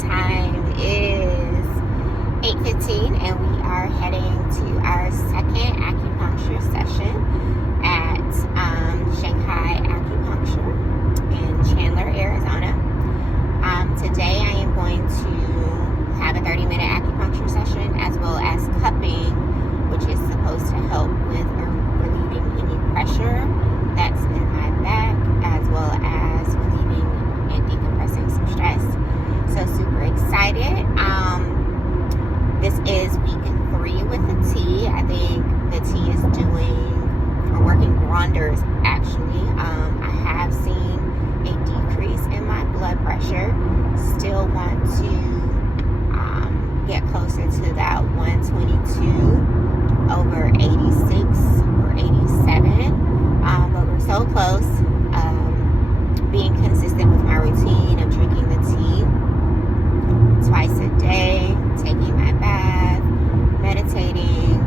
time is 8:15 and we are heading to our second acupuncture session at Shanghai Acupuncture in Chandler, Arizona. Today I am going to have a 30-minute acupuncture session as well as cupping, which is supposed to help with relieving any pressure that's in my back, as well as relieving and decompressing some stress. So super excited. This is week 3 with the tea. I think the tea is working wonders actually. I have seen a decrease in my blood pressure. Still want to get closer to that 122 over 86 or 87. But we're so close. Being consistent with my routine of drinking the tea twice a day, taking my bath, meditating,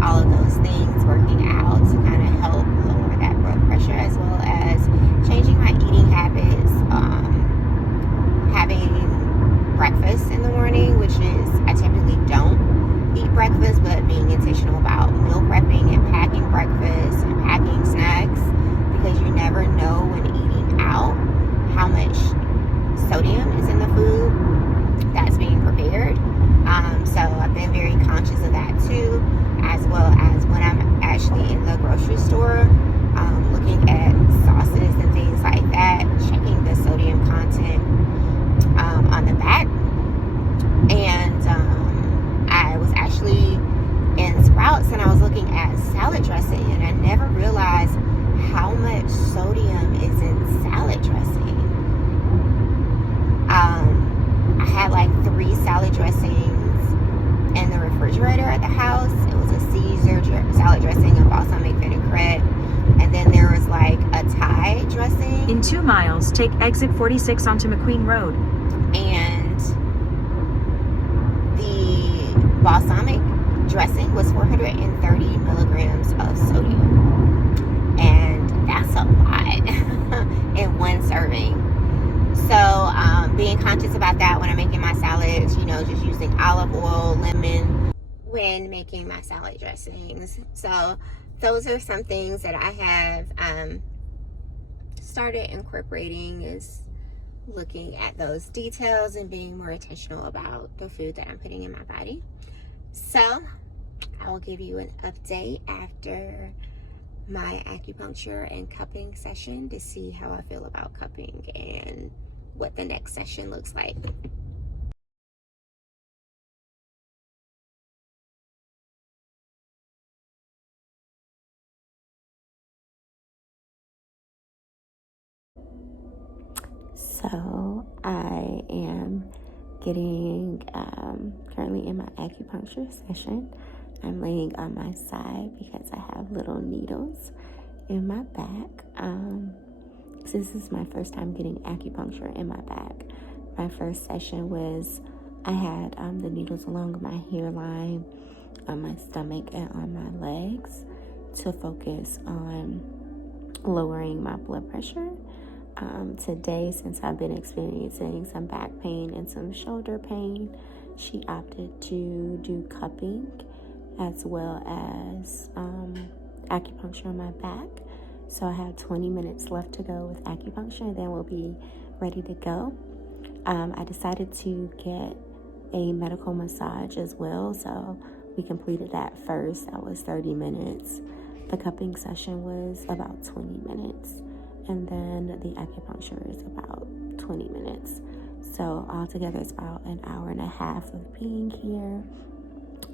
all of those things, working out to kind of help lower that blood pressure, as well as changing my eating habits, having breakfast in the morning, which is, I typically don't eat breakfast, but being intentional about meal prepping and packing breakfast and packing snacks, because you never know when eating out how much sodium is in the food that's being prepared. So I've been very conscious of that too, as well as when I'm actually in the grocery store, looking at sauces and things like that, checking the sodium content on the back. And I was actually in Sprouts and I was looking at salad dressing, and I never realized how much sodium is in salad dressing. I had like 3 salad dressings in the refrigerator at the house. It was a Caesar salad dressing, a balsamic vinaigrette, and then there was like a Thai dressing. In 2 miles, take exit 46 onto McQueen Road. And the balsamic dressing was 430 milligrams of sodium. And that's a lot in one serving. So being conscious about that when I'm making my salads, just using olive oil, lemon when making my salad dressings. So those are some things that I have started incorporating, is looking at those details and being more intentional about the food that I'm putting in my body. So I will give you an update after my acupuncture and cupping session to see how I feel about cupping and what the next session looks like. So I am getting currently in my acupuncture session. I'm laying on my side because I have little needles in my back. This is my first time getting acupuncture in my back. My first session was, I had the needles along my hairline, on my stomach, and on my legs to focus on lowering my blood pressure. Today, since I've been experiencing some back pain and some shoulder pain, she opted to do cupping as well as acupuncture on my back. So I have 20 minutes left to go with acupuncture, and then we'll be ready to go. I decided to get a medical massage as well, so we completed that first. That was 30 minutes. The cupping session was about 20 minutes, and then the acupuncture is about 20 minutes. So altogether it's about an hour and a half of being here.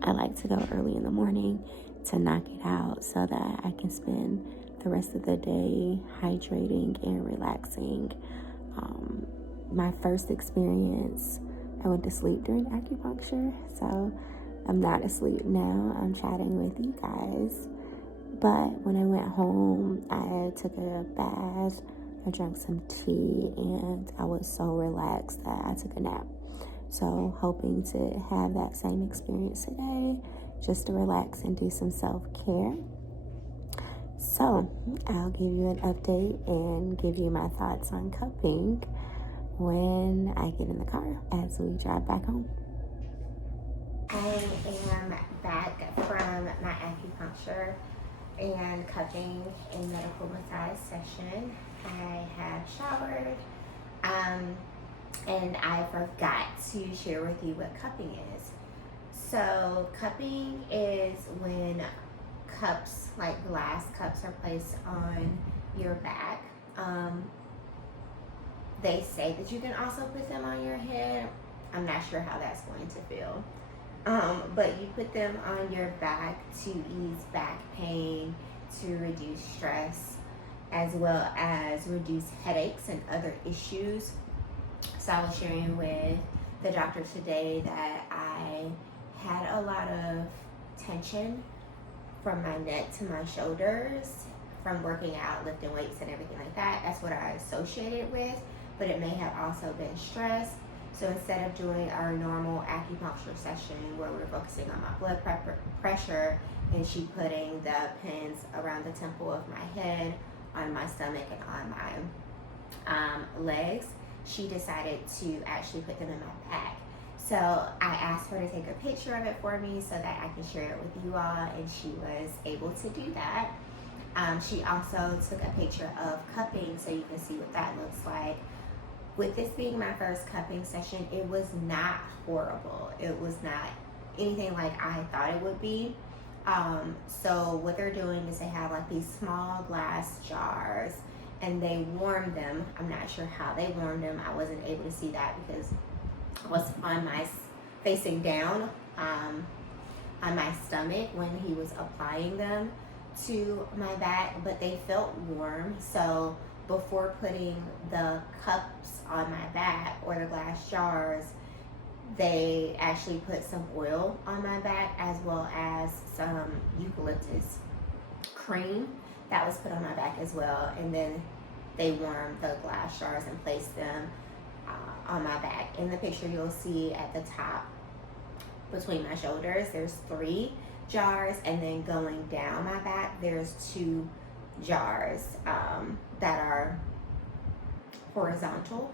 I like to go early in the morning to knock it out so that I can spend the rest of the day hydrating and relaxing. My first experience, I went to sleep during acupuncture, so I'm not asleep now. I'm chatting with you guys. But when I went home, I took a bath, I drank some tea, and I was so relaxed that I took a nap. So hoping to have that same experience today, just to relax and do some self-care. So I'll give you an update and give you my thoughts on cupping. when I get in the car as we drive back home. I am back from my acupuncture and cupping and medical massage session. I have showered, and I forgot to share with you what cupping is. So cupping is when cups, like glass cups, are placed on your back. They say that you can also put them on your head. I'm not sure how that's going to feel. But you put them on your back to ease back pain, to reduce stress, as well as reduce headaches and other issues. So I was sharing with the doctor today that I had a lot of tension from my neck to my shoulders from working out, lifting weights and everything like that. That's what I associated with, but it may have also been stress. So instead of doing our normal acupuncture session where we're focusing on my blood pressure and she putting the pins around the temple of my head, on my stomach, and on my legs, she decided to actually put them in my back. So I asked her to take a picture of it for me so that I can share it with you all, and she was able to do that. She also took a picture of cupping so you can see what that looks like. With this being my first cupping session, it was not horrible. It was not anything like I thought it would be. So what they're doing is they have like these small glass jars and they warm them. I'm not sure how they warmed them. I wasn't able to see that because I was on my facing down on my stomach when he was applying them to my back, but they felt warm. So before putting the cups on my back or the glass jars, they actually put some oil on my back as well as some eucalyptus cream that was put on my back as well. And then they warmed the glass jars and placed them on my back. In the picture, you'll see at the top between my shoulders, there's 3 jars, and then going down my back, there's 2 jars that are horizontal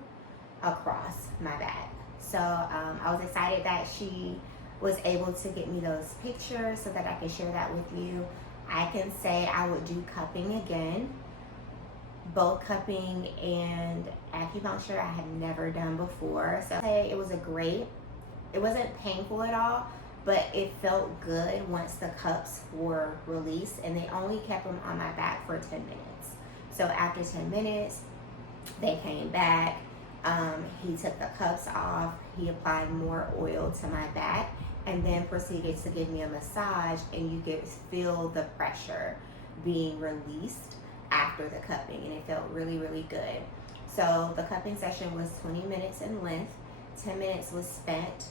across my back. So I was excited that she was able to get me those pictures so that I can share that with you. I can say I would do cupping again. Both cupping and acupuncture I had never done before. So it was it wasn't painful at all, but it felt good once the cups were released, and they only kept them on my back for 10 minutes. So after 10 minutes, they came back. He took the cups off, he applied more oil to my back, and then proceeded to give me a massage, and you could feel the pressure being released after the cupping, and it felt really, really good. So the cupping session was 20 minutes in length. 10 minutes was spent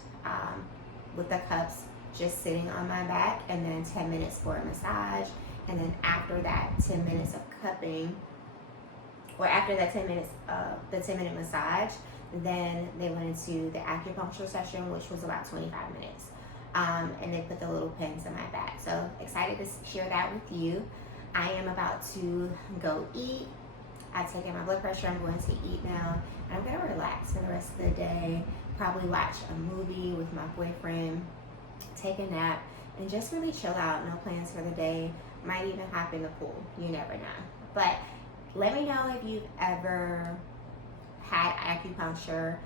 with the cups just sitting on my back, and then 10 minutes for a massage. And then after that 10 minutes of cupping, or after that 10 minutes, the 10-minute massage, then they went into the acupuncture session, which was about 25 minutes. And they put the little pins in my back. So excited to share that with you. I am about to go eat. I've taken my blood pressure. I'm going to eat now. And I'm going to relax for the rest of the day. Probably watch a movie with my boyfriend, take a nap, and just really chill out. No plans for the day. Might even hop in the pool. You never know. But let me know if you've ever had acupuncture,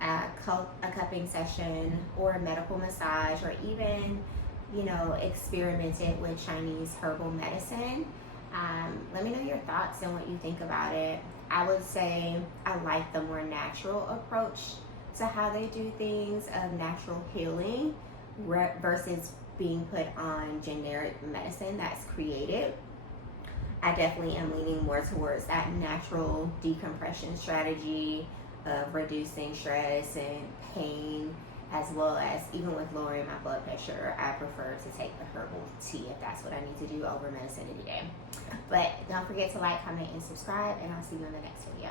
a cupping session, or a medical massage, or even, experimented with Chinese herbal medicine. Let me know your thoughts and what you think about it. I would say I like the more natural approach to how they do things, of natural healing versus being put on generic medicine that's created. I definitely am leaning more towards that natural decompression strategy of reducing stress and pain, as well as even with lowering my blood pressure. I prefer to take the herbal tea if that's what I need to do over medicine any day. But don't forget to like, comment, and subscribe, and I'll see you in the next video.